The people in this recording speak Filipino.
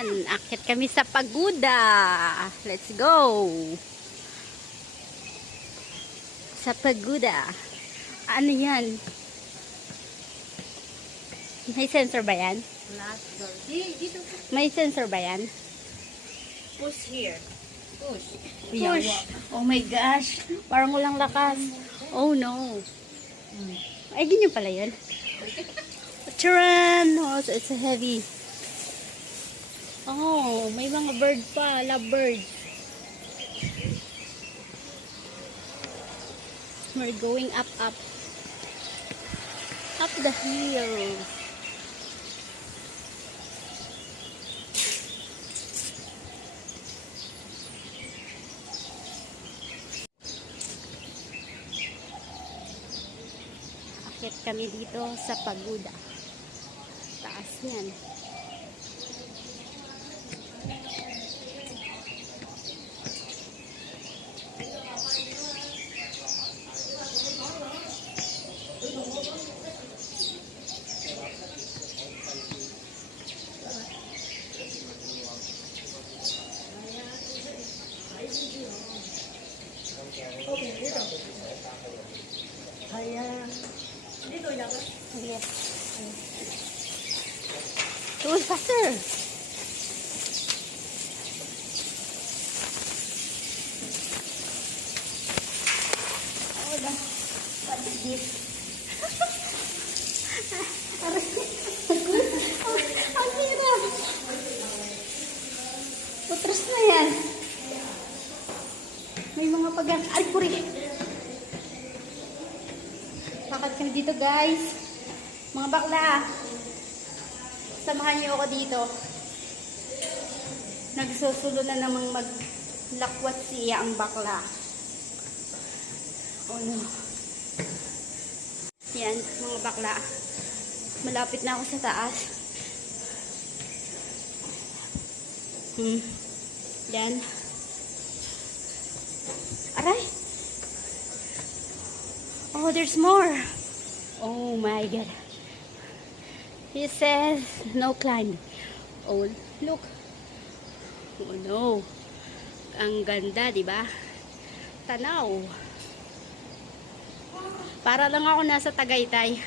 Yan, akit kami sa pagoda. Let's go. Sa pagoda. Ano yan? May sensor ba yan? Dito. May sensor ba yan? Push here. Push. Push. Oh my gosh. Parang walang lakas. Oh no. Ay, ganyan pala yun. Charan! Oh, so it's a heavy. Oh, may mga bird pa. Love bird. We're going up, up. Up the hill. Akit kami dito sa pagoda. Taas yan. Dito lang. Yes. Go faster. Oh, what is this? Ang hirap. Putras na yan. May mga pagang... Ay, puri. Bakit kami dito, guys? Mga bakla. Samahan niyo ako dito. Nagsusulo na namang maglakwat siya ang bakla. Oh no. Yan, mga bakla. Malapit na ako sa taas. Yan. Aray! Oh, there's more. Oh my God. He says no climb. Oh, look. Oh no. Ang ganda, di ba? Tanaw. Para lang ako nasa Tagaytay.